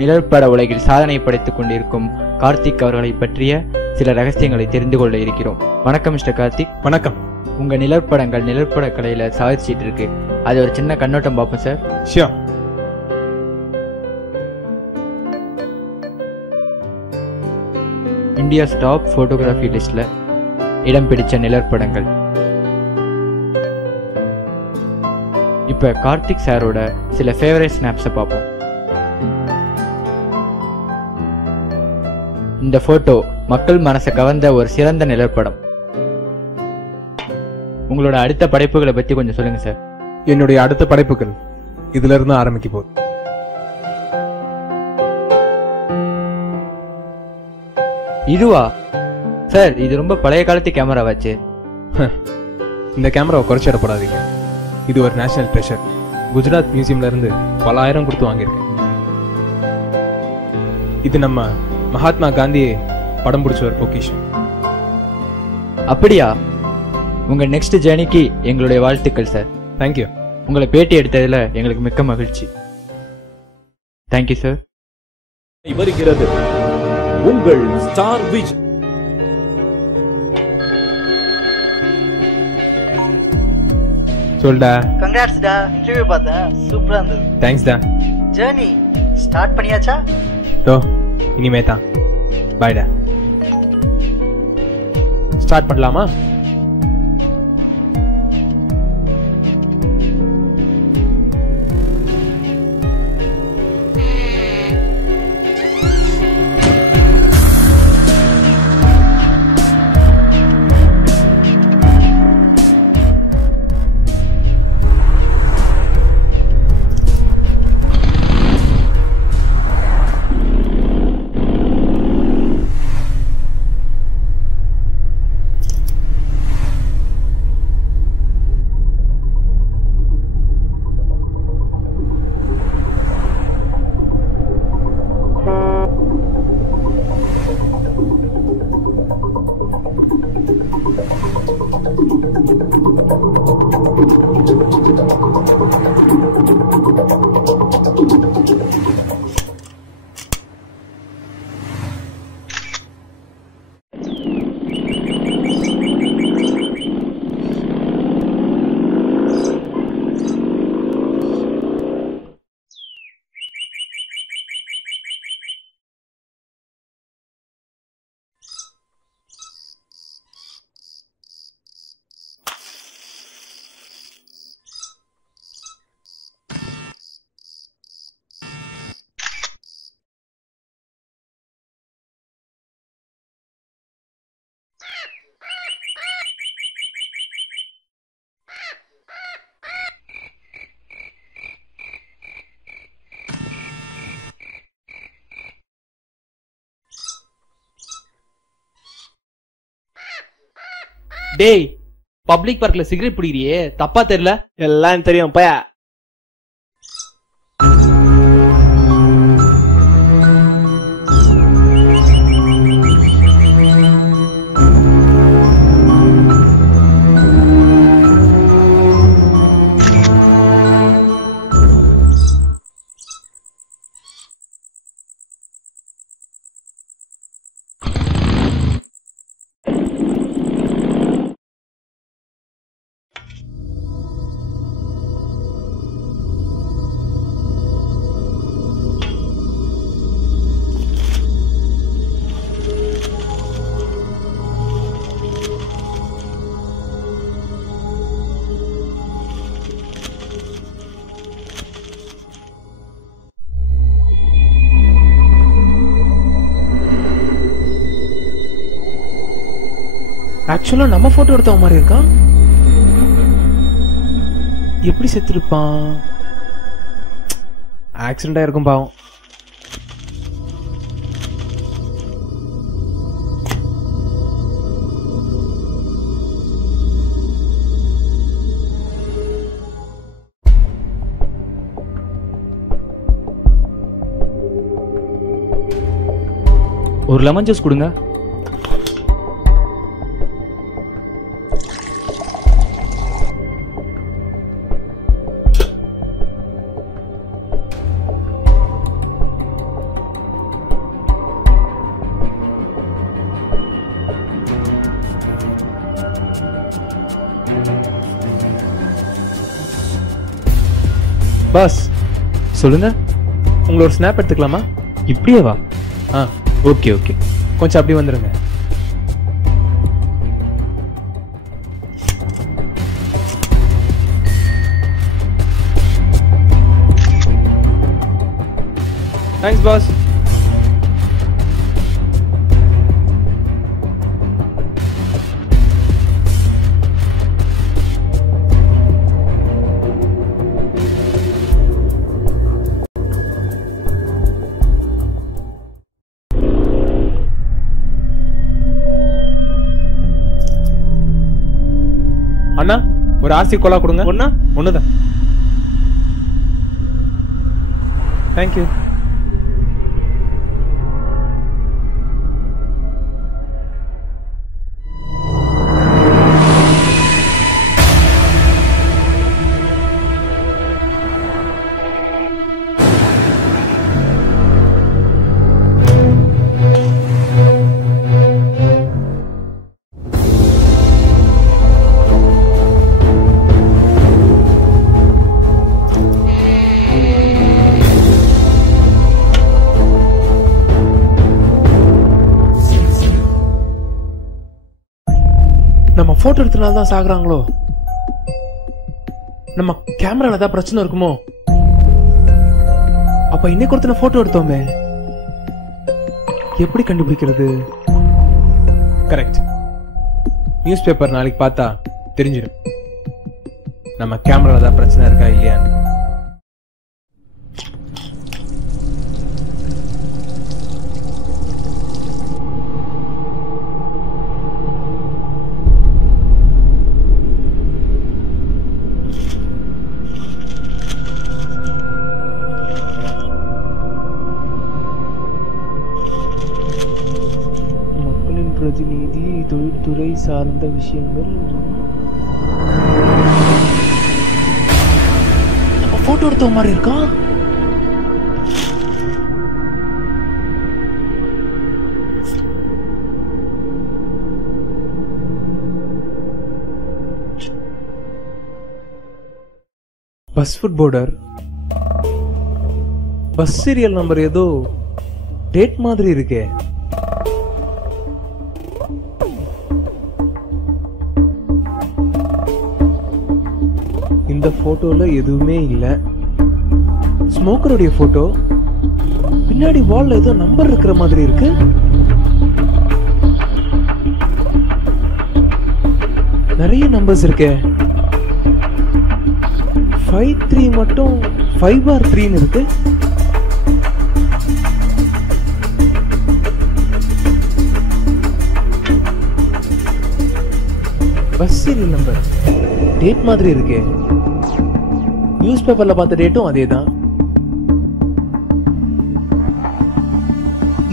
நிழற்பட உலகில் சாதனை படைத்துக் கொண்டிருக்கும் கார்த்திக் அவர்களை பற்றிய சில ரகசியங்களை தெரிந்து கொள்ள இருக்கிறோம். வணக்கம் மிஸ்டர் கார்த்திக். வணக்கம். உங்க நிழற்படங்கள் நிழற்பட கலையில சாதிச்சிட்டு இருக்கு. அது ஒரு சின்ன கண்ணோட்டம் பார்ப்போம் sir. Sure. India's top photography லிஸ்ட்ல இடம் பிடிச்ச நிழற்படங்கள். இப்ப கார்த்திக் சாரோட சில ஃபேவரட் ஸ்னாப்ஸை பார்ப்போம். இந்த போட்டோ மக்கள் மனசை கவர்ந்த ஒரு சிறந்த நிழற்படம். உங்களோட அடுத்த படைப்புகளை பத்தி கொஞ்சம் சொல்லுங்க சார். என்னுடைய அடுத்த படைப்புகள் இதுல இருந்து ஆரம்பிக்க போகுது. இதுவா சார்? இது ரொம்ப பழைய காலத்து கேமராவாச்சு. இந்த கேமராவை குறைச்சிடப்படாதீங்க. இது ஒரு நேஷனல் ட்ரெஷர். குஜராத் மியூசியம்ல இருந்து பல ஆயிரம் கொடுத்து வாங்கியிருக்கேன். இது நம்ம மகாத்மா காந்தியை படம் பிடிச்ச ஒரு பொக்கிஷம். அப்படியா? உங்க நெக்ஸ்ட் ஜேர்னிக்கு எங்களுடைய வாழ்த்துக்கள் சார். தேங்க்யூ. உங்களை பேட்டி எடுத்ததுல எங்களுக்கு மிக்க மகிழ்ச்சி. Thank you sir. வருகிறது உங்கள் ஸ்டார் விஷன். சொல்டா. கங்க்ராட்ஸ் டா. இன்டர்வியூ பார்த்தேன், சூப்பரா இருந்தது. தேங்க்ஸ் டா. ஜர்னி ஸ்டார்ட் பண்ணியாச்சா? தோ இனிமே தான். பாய்டா. ஸ்டார்ட் பண்ணலாமா? டேய், பப்ளிக் பார்க்ல சிகரெட் பிடிக்கிறியே, தப்பா தெரியல? எல்லாம் தெரியும் பயா. ஆக்சுவலா நம்ம போட்டோ எடுத்த மாதிரி இருக்கான். எப்படி செத்துருப்பான்? ஆக்சிடென்ட் ஆயிருக்கும் பாவம். ஒரு லெமன் ஜூஸ் கொடுங்க. பாஸ், சொல்லுங்க. உங்களோட ஸ்னாப் எடுத்துக்கலாமா? இப்படியே வா. ஆ, ஓகே ஓகே. கொஞ்சம் அப்படி வந்துருங்க. Thanks pass. அண்ணா, ஒரு ஆர்சி கோலா கொடுங்க. ஒண்ணா? ஒண்ணுதான். தேங்க்யூ. நம்ம போட்டோ எடுத்தனால தான் சாகுறாங்களோ? நம்ம கேமரால ஏதாவது பிரச்சனை இருக்குமோ? அப்ப இன்னைக்கு ஒருத்தன போட்டோ எடுத்தோமே, எப்படி கண்டுபிடிக்கிறது? கரெக்ட். நியூஸ் பேப்பர் நாளைக்கு பார்த்தா தெரிஞ்சிடும் நம்ம கேமரால தான் பிரச்சனை இருக்கா இல்லையான்னு. மக்களின் பிரதிநிதி, தொழில்துறை சார்ந்த விஷயங்கள். நம்ம போட்டோ எடுத்த மாதிரி இருக்கா? Bus foot boarder. Bus serial number ஏதோ டேட் மாதிரி இருக்கே. இந்த போட்டோல எதுவுமே இல்ல. ஸ்மோக்கருடைய போட்டோ. பின்னாடி வால்ல ஏதோ நம்பர் இருக்கிற மாதிரி இருக்கு. நிறைய நம்பர்ஸ் இருக்கே. 53 மட்டும் 5/3 இருக்கு. பஸ் சீரியல் நம்பர் டேட் மாதிரி இருக்கே. நியூஸ் பேப்பர்ல பார்த்த டேட்டும் அதேதான்.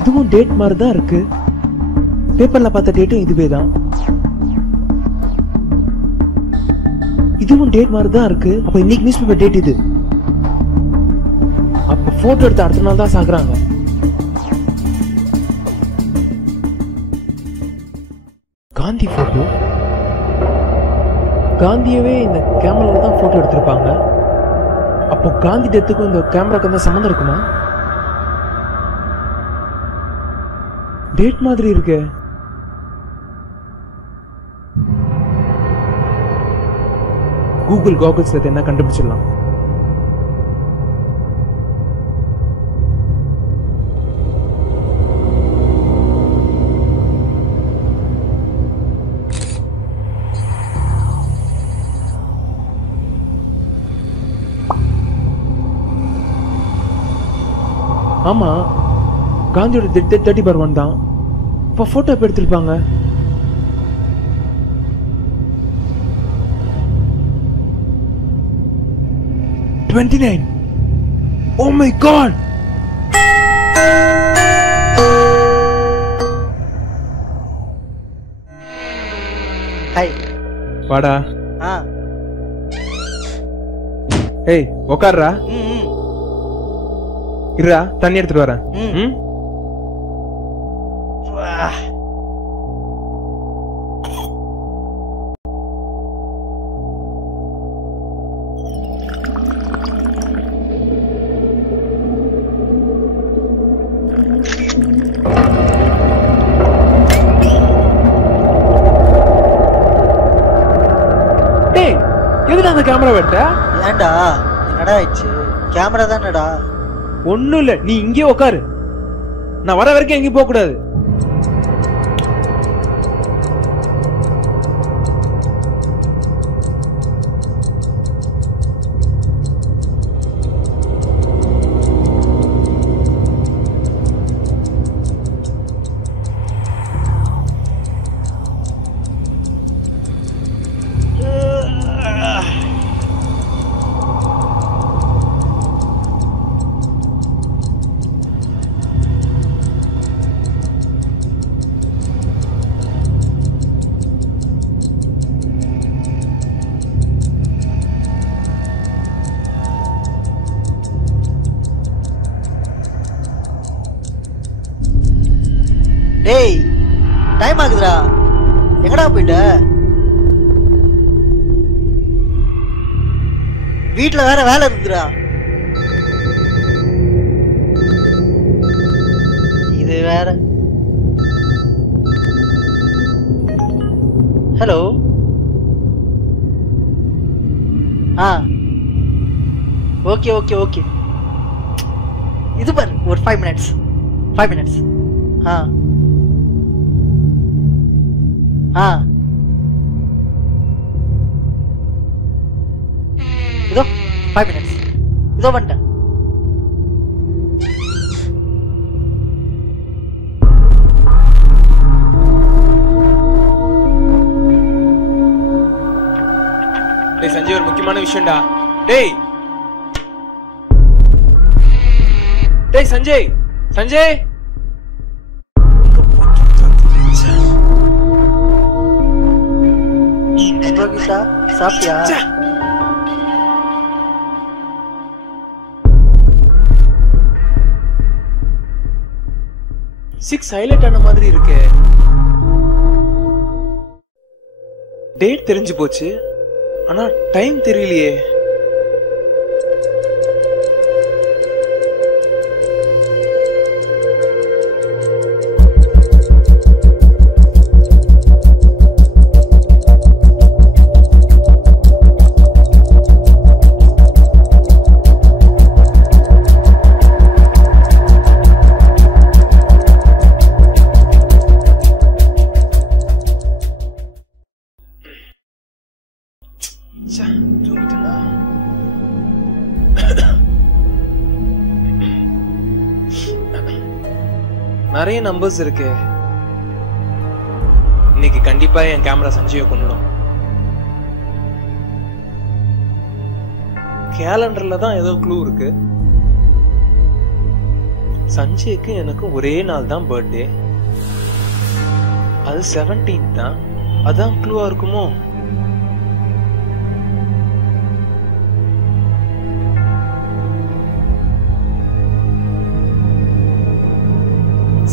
இதுவும் டேட் மாதிரி தான் இருக்கு. பேப்பர்ல பார்த்த டேட்டும் இதுவே தான். இதுவும் டேட் மாதிரி தான் இருக்கு. அப்ப இன்னைக்கு நியூஸ் பேப்பர் டேட் இது. அப்ப போட்டோ எடுத்த அடுத்த நாள் தான் சாகுறாங்க. காந்தி போட்டோ. காந்தியவே இந்த கேமரால தான் போட்டோ எடுத்திருப்பாங்க. அப்போ காந்தி டெத்துக்கும் இந்த கேமராக்கு தான் சம்மந்தம் இருக்குமா? டேட் மாதிரி இருக்கு. கூகுள் காகுல்ஸ்ல என்ன கண்டுபிடிச்சிடலாம். ஆமா, காந்தியோட 30/1 தான். இப்ப போட்டோ எப்ப எடுத்திருப்பாங்க? Oh my god! ஹாய். வாடா. ஆ. ஏய், உட்கார்றா. ம். இருடா, தண்ணி எடுத்துட்டு வரேன். ம். வா. எதுடா அந்த கேமரா வெட்ட? ஏன்டா என்னடா ஆயிடுச்சு? கேமரா தானடா. ஒண்ணும் இல்ல, நீ இங்கே உட்காரு. நான் வர வரைக்கும் எங்கேயும் போக கூடாது. டேய், டைம் ஆகுதுடா. எங்கடா போயிட்ட? வீட்ல வேற வேலை இருக்குதுடா. இது வேற. ஹலோ. Okay okay okay. இது பாரு, ஒரு 5 minutes. 5 minutes. இதோ 5 minutes. இதோ வந்துட்டேன். டேய் சஞ்சய், ஒரு முக்கியமான விஷயம்டா. டேய் டேய் சஞ்சய், சஞ்சய் கீதா, சாப்பிட்டியா? 6 ஹைலைட் ஆன மாதிரி இருக்கு. டேட் தெரிஞ்சு போச்சு, ஆனா டைம் தெரியலையே. நிறைய நம்பர்ஸ் இருக்கு. இன்னைக்கு கண்டிப்பா என் கேமரா சஞ்சயை கொண்டுடும். கேலண்டர்ல தான் ஏதோ க்ளூ இருக்கு. சஞ்சய்க்கு எனக்கு ஒரே நாள் தான் பர்த்டே. அது 17 தான். அதான் க்ளூவா இருக்குமோ?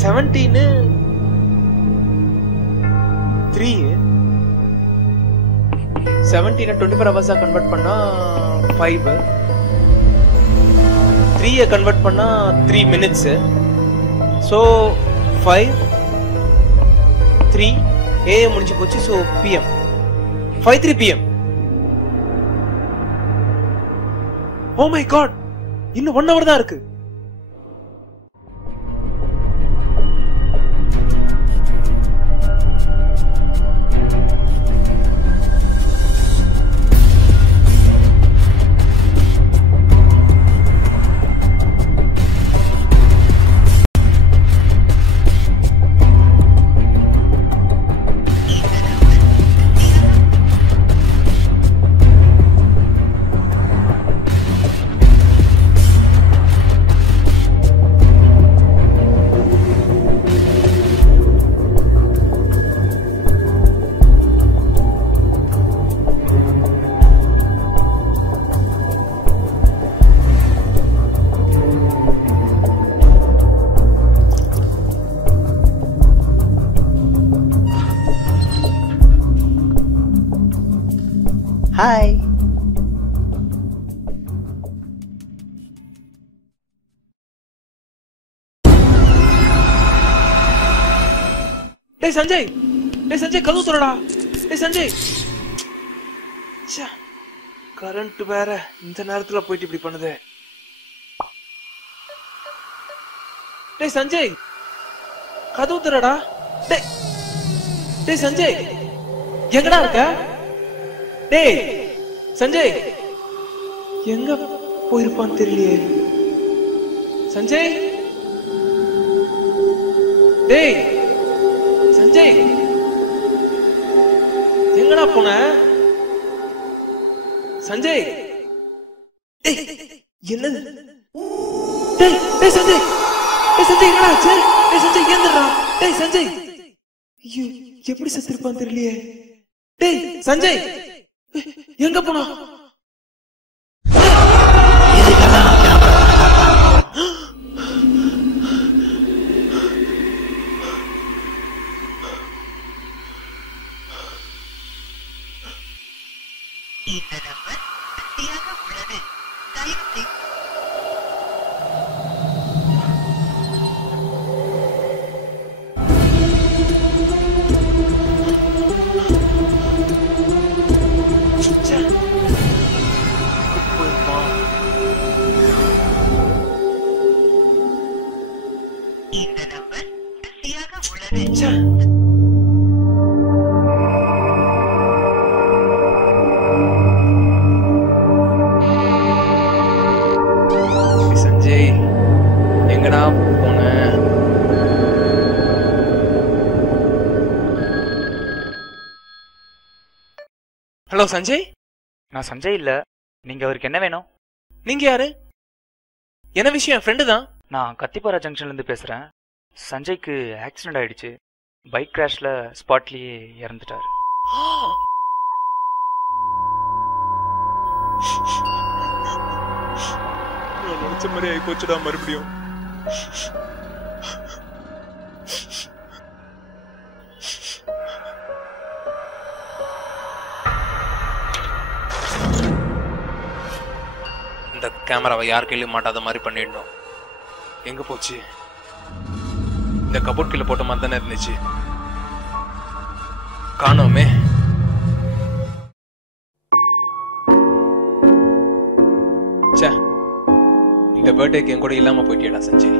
செவன்டீனு 3 17 24 ஹவர்ஸா கன்வெர்ட் பண்ணா 5, 3 கன்வெர்ட் பண்ணா 3 minutes. சோ 5 3 AM முடிஞ்சு போச்சு. So PM 5:03 PM. Oh my god, இன்னும் 1 hour தான் இருக்கு. ஹாய். டேய் சஞ்சய், டேய் சஞ்சய், கதவு திறடா. டேய் சஞ்சய். கரண்ட் வேற இந்த நேரத்துல போயிட்டு இப்படி பண்ணுது. டேய் சஞ்சய், கதவு திறடா. டேய் டேய் சஞ்சய், எங்கடா இருக்க? டேய் சஞ்சய், எங்க போயிருப்பான்னு தெரியலையே. சஞ்சய், டேய் சஞ்சய், எங்கடா போன? சஞ்சய், டேய் என்னது? டேய் டேய் சஞ்சய், டேய் சஞ்சய் என்னடா ஆச்சு? டேய் சஞ்சய் ஏந்திரடா. டேய் சஞ்சய், ஐயோ எப்படி செத்துருப்பான்னு தெரியலையே. டேய் சஞ்சய், எங்க போனா? இந்த நம்பர் பிஸியாக உள்ளது. தயவு செய்து இந்த நம்பர் பிஸியாக உள்ளது. சஞ்சய் எங்கடா போன? ஹலோ சஞ்சய். நான் சஞ்சய் இல்ல. நீங்க அவருக்கு என்ன வேணும்? நீங்க யாரு? என்ன விஷயம்? என் ஃப்ரெண்டு தான். நான் கத்திப்பாரா ஜங்ஷன்ல இருந்து பேசுறேன். சஞ்சய்க்கு ஆக்சிடென்ட் ஆயிடுச்சு. பைக் கிராஷ்ல ஸ்பாட்லயே இறந்துட்டாரு. நினைச்ச மாதிரி ஆகி போச்சுடா மறுபடியும். இந்த கேமராவை யார் கையிலும் மாட்டாத மாதிரி பண்ணிடணும். எங்க போச்சு? இந்த கபோர்ட் கீழே போட்ட மாதிரி தானே இருந்துச்சு. காணோமே. இந்த பர்த்டேக்கு என் கூட இல்லாம போயிட்டியடா சஞ்சய்.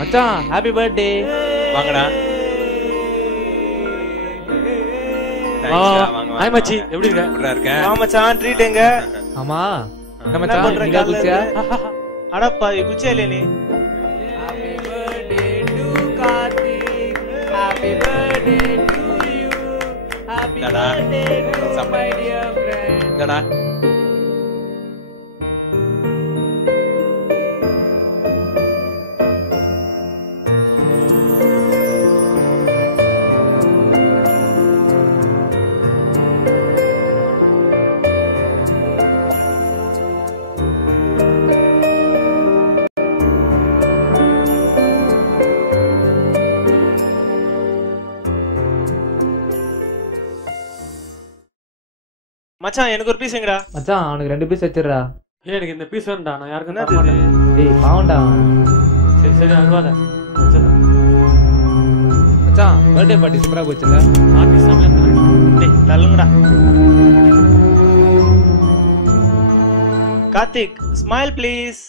மச்சான் ஹாப்பி பர்த்டே. வாங்கடா. ஹாய் மச்சி, எப்படி இருக்க? நல்லா இருக்கேன். ஆ மச்சான், ட்ரீட் எங்க? ஆமா என்ன மச்சான், பண்ற நீங்க காலைல? குச்சியா? அடப்பா குச்சியா இல்ல நீ? Happy birthday to Karthik, happy birthday to you, happy birthday to my dear friend. இந்தடா. மச்சான் எனக்கு ஒரு பீஸ் எங்கடா? மச்சான் அவனுக்கு 2 பீஸ் வச்சிடுறா. ஏய் எனக்கு இந்த பீஸ் வேண்டா, நான் யாருக்கும் தர என்னது மாட்டேன். டேய் பாவம்டா. சரி சரி அழுவாத. மச்சான் மச்சான் பர்த்டே பார்ட்டி சூப்பரா போச்சுல. ஆபீஸ் சமயத்துல டேய் தள்ளுங்கடா. Karthik smile please.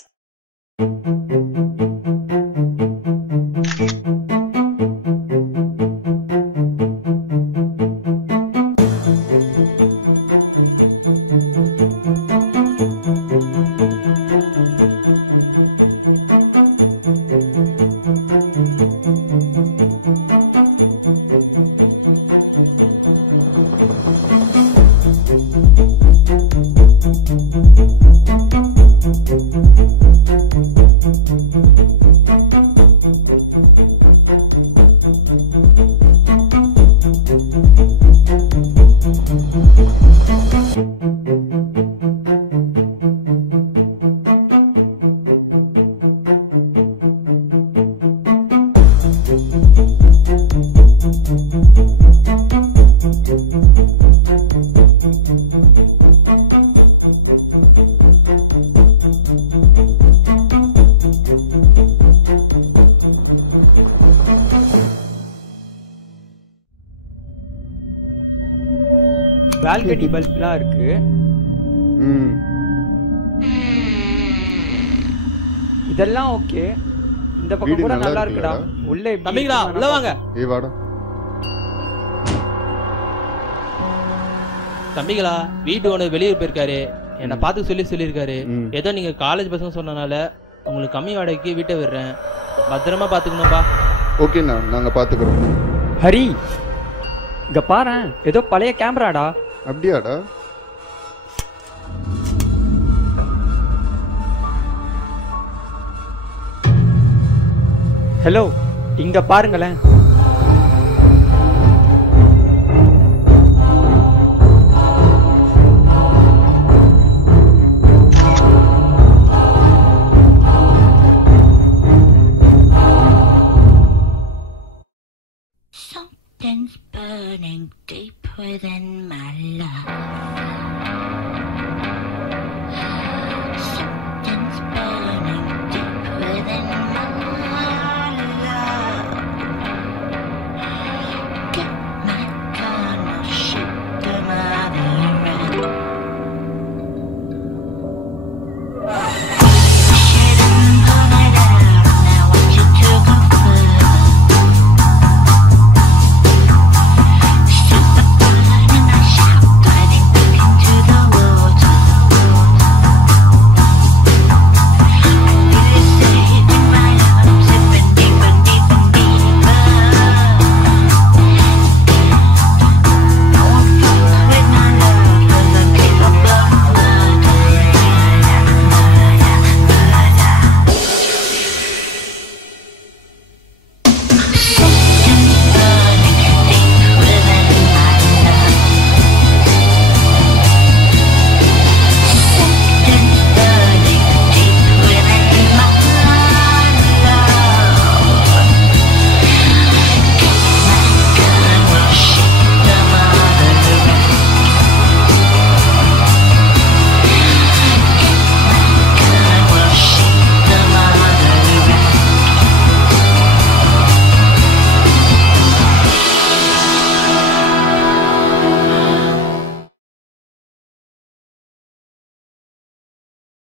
பால்கனி பல்ப்லாம் இருக்கு. இதெல்லாம் ஓகே. இந்த பக்கம் கூட நல்லா இருக்குடா. உள்ள தம்பிங்களா உள்ள வாங்க. வாடா தம்பிங்களா, வீட்டு ஓனர் வெளியே போயிருக்காரு. என்னை பார்த்து சொல்லியிருக்காரு. ஏதோ நீங்க காலேஜ் பசங்க சொன்னனால உங்களுக்கு கம்மி வாடகைக்கு வீட்டை விடுறேன். பத்திரமா பாத்துக்கணும்பா. ஓகேண்ணா, நாங்க பாத்துக்கிறோம். ஹரி, இங்க பாரு, ஏதோ பழைய கேமராடா. அப்படியாடா? ஹலோ, இங்க பாருங்களேன். Something's burning deep within my